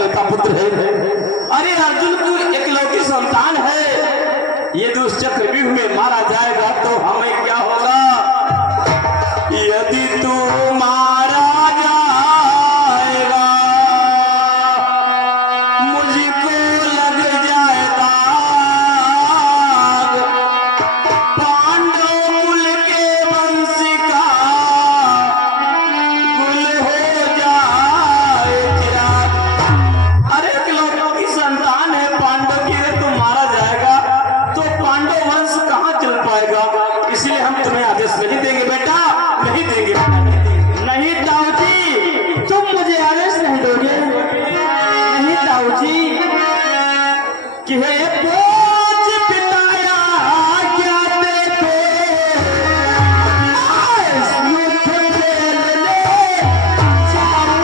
इकलौता पुत्र है। अरे अर्जुन तू इकलौती संतान है, ये दुष्ट चक्रव्यूह में मारा जाएगा तो हमें क्या होगा? यदि तू मारा जाएगा मुझको लग जाए दाग, पांडव कुल के वंश का गुल हो जाए चिराग। अरे इकलौती संतान है पांडव की, तू मारा जाएगा तो पांडव वंश कहाँ चल पाएगा? इसलिए हम तुम्हें आदेश नहीं देंगे बेटा, नहीं देंगे। नहीं ताऊ जी, तुम मुझे आदेश नहीं दोगे? नहीं ताऊ जी, कि हे बोझ पिताया क्या देखो, आज युद्ध खेलने जाऊंगा।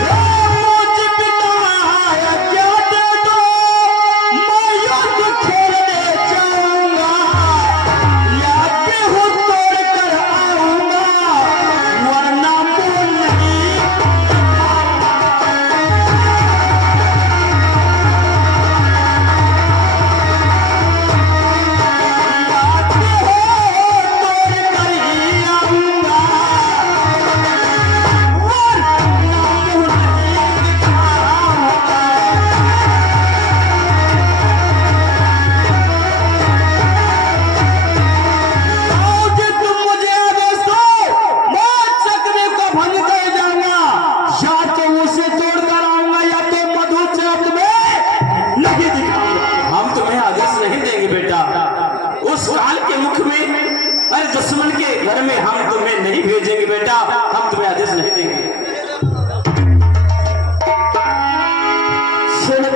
बोझ पिताया क्या देखो, मैं युद्ध खेलने जाऊंगा, या गेहूं तोड़ कर आऊंगा, वरना मुंह नहीं दुश्मन के घर में हम तुम्हें नहीं भेजेंगे बेटा, हम तुम्हें आदेश नहीं देंगे।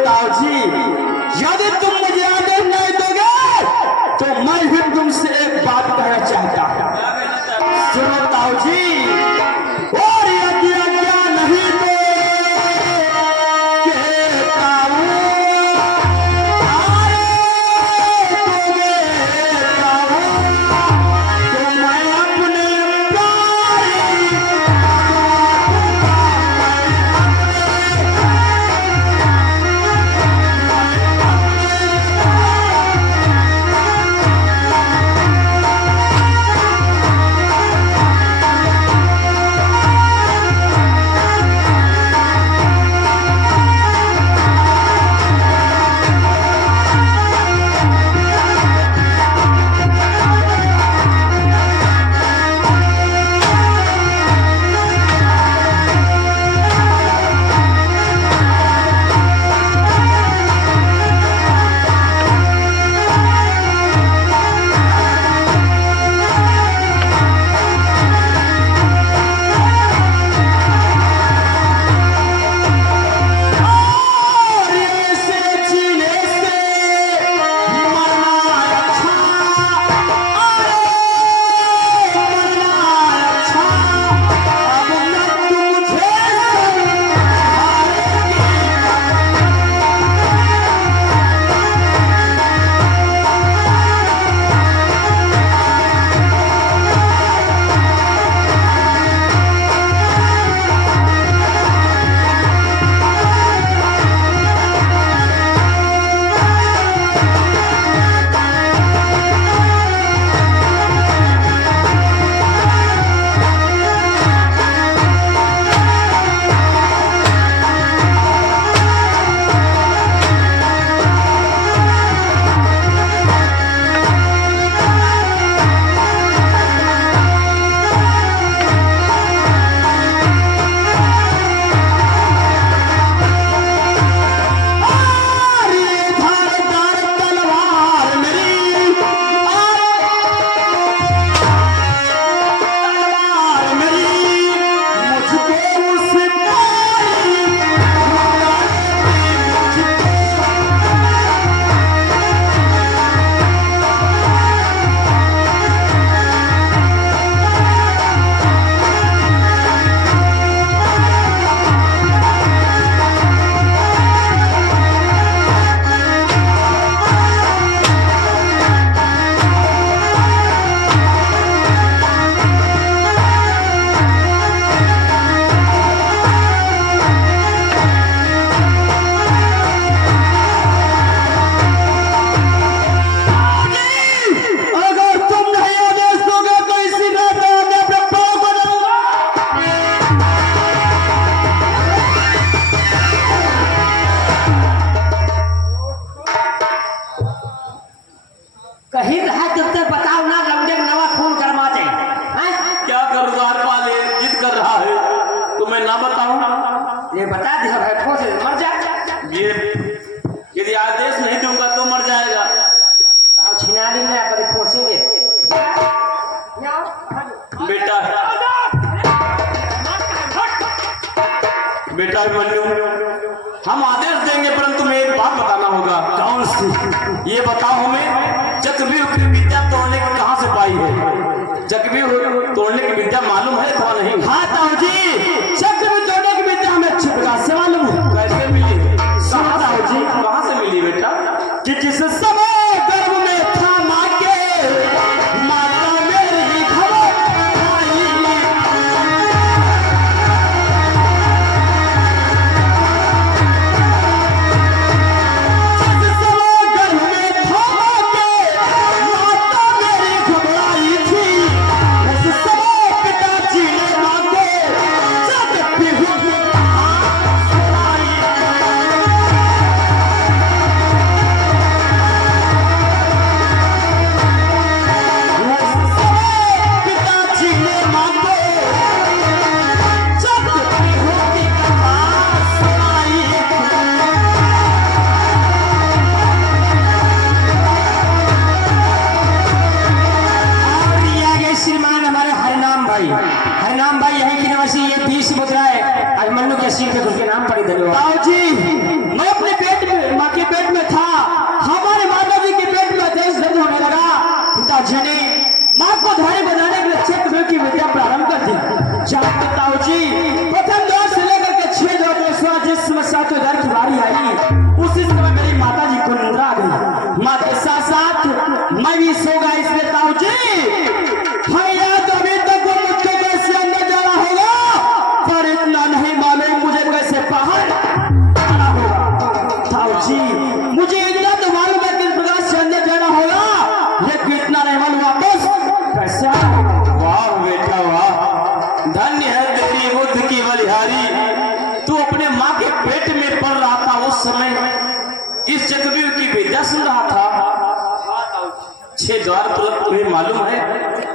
ताऊ जी, यदि तुम मुझे आदेश नहीं दोगे तो मैं भी तुमसे एक बात कहना चाहता हूँ। सुनो ताऊ जी, और यदि आज्ञा नहीं दोगे ताऊ, मैं अपने प्यारे कहीं रहा तब तक बताओ ना, लौंडे का नवा खून करवा दे। हैं? क्या करूं द्वारपाल, ये जिद कर रहा है तो मैं ना बताऊं? ये बता दिया भाई, खोज मर जा। ये यदि आदेश नहीं दूंगा तो मर जाएगा। आप छिना ली ना, बड़े खोसेंगे। बेटा बेटा अभिमन्यु, हम आदेश देंगे परंतु मैं एक बात बताना होगा। कौन सी? ये बताओ हमें, चक्रव्यूह की विद्या तोड़ने की कहाँ से पाई है? चक्रव्यूह तोड़ने की विद्या मालूम है अथवा नहीं? हाँ ताऊ जी, चक्र में तोड़ने की विद्या हमें अच्छी प्रकार से मालूम है। कैसे मिली है? सुनो ताऊ जी, कहाँ से मिली बेटा? कि जिस समय गर्भ में था माँ के, माता मेरी खबर आई। जिस समय गर्भ में था माँ के, माता मेरी घबराई थी। उस समय पिताजी ने माँ को जब भी पिताजी ने माँ को जब होती कथा सुनाई। और ये आगे श्रीमान हमारे हरिनाम भाई यही की निवासी, ये 20 मुद्राएं अभिमन्यु के सिर पे उसके नाम पड़ी। धन्यवाद। ताऊ जी, मैं अपने पेट में, माँ के पेट में था, हमारे माता जी के पेट में तेज दर्द होने लगा। पिताजी ने माँ को धैर्य बनाने के लिए चक्रव्यूह की विद्या प्रारंभ कर दी। जब तक ताऊ जी प्रथम दौर से लेकर के 6 दौर में जिस समय सातवें दौर की बारी आई, उसी समय मेरी माता जी को निद्रा आ गई। माँ के साथ साथ मैं भी सो गया। इसलिए ताऊ जी भैया तो अभी तक वो मुझको कैसे अंदर जाना होगा, पर इतना नहीं मालूम मुझे कैसे बाहर जाना होगा। ताऊ जी मुझे इतना तो मालूम है किस प्रकार से अंदर जाना होगा, लेकिन इतना नहीं मालूम वापस कैसे आना होगा। वाह बेटा वाह, धन्य है तेरी बुद्ध की बलिहारी। तू अपने माँ के पेट में पड़ रहा था, उस समय इस चक्रव्यूह की विद्या सुन रहा था। 6 द्वार तुरंत तुम्हें मालूम है,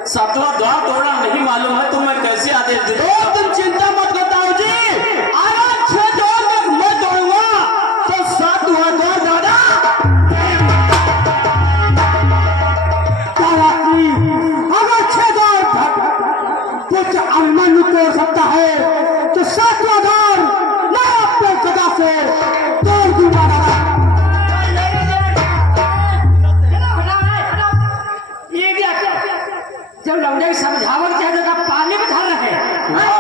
7वां द्वार तोड़ना नहीं मालूम है, तो मैं कैसे आदेश दे दूं? तो तुम चिंता मत करो ताऊ जी, अगर 6 द्वार तक मैं तोड़ूंगा तो 7वां द्वार दादा अगर 6 द्वार तक कुछ अभिमन्यु तोड़ सकता है तो 7वां द्वार मैं अपने जगह से तोड़ दूंगा। ये क्या जब लौंडे की समझावट क्या जगह पानी में धर रहे हैं। वाह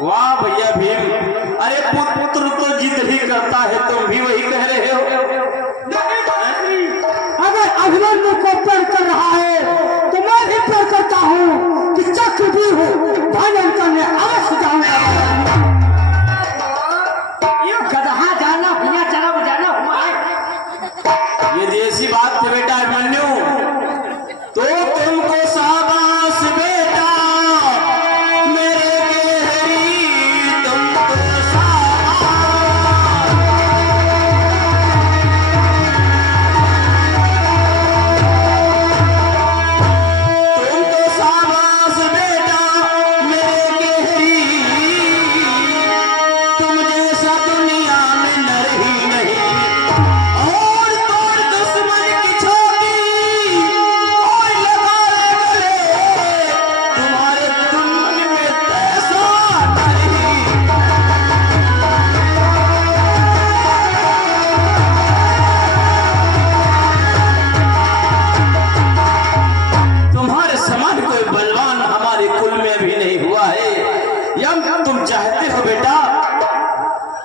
वाह भैया भीम, अरे पुत्र तो जिद ही करता है, तुम भी वही कह रहे हो। अगर अभिमन्यु को प्रण कर रहा है तो मैं भी प्रण करता हूँ कि चक्रव्यूह भंजन करने अवश्य जाऊंगा। ये गधा जाना भैया जाना हुआ है। ये देसी बात है बेटा अभिमन्यु, तो तुमको शाबाश बेटा, मेरे केहरी तुमको शाबाश। तुमको शाबाश बेटा, मेरे केहरी, तुम जैसा दुनिया में नर ही नहीं। और तोड़ दुश्मन की छोटी, और लगा ले गले, तुम्हारे दुश्मन में ऐसा नहीं। तुम्हारे समान कोई बलवान हमारे कुल में अभी नहीं हुआ है। यम तुम चाहते हो बेटा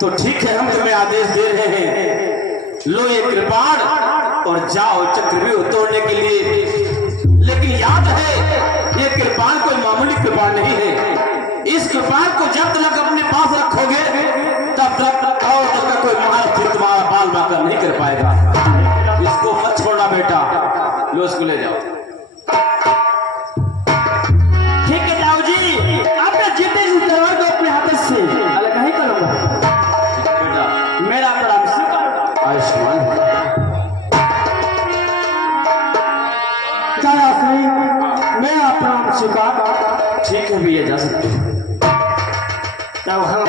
तो ठीक है, हम तुम्हें आदेश दे रहे हैं, लो ये कृपाण और जाओ चक्रव्यूह तोड़ने के लिए। लेकिन याद है, ये कृपाण कोई मामूली कृपाण नहीं है। इस कृपाण को जब तक अपने पास रखोगे तब तक और तब तक कोई महारथी तुम्हारा बाल बाकर नहीं कर पाएगा। इसको मत छोड़ना बेटा, लो इसको ले जाओ। ठीक है ताऊ जी, आपने जितने इस दरबार को अपने हाथ से अलग नहीं करूंगा। बेटा मेरा प्रणाम स्वीकार। आयुष्मान। चुका। ठीक है भैया, जा सकते हैं। तब हम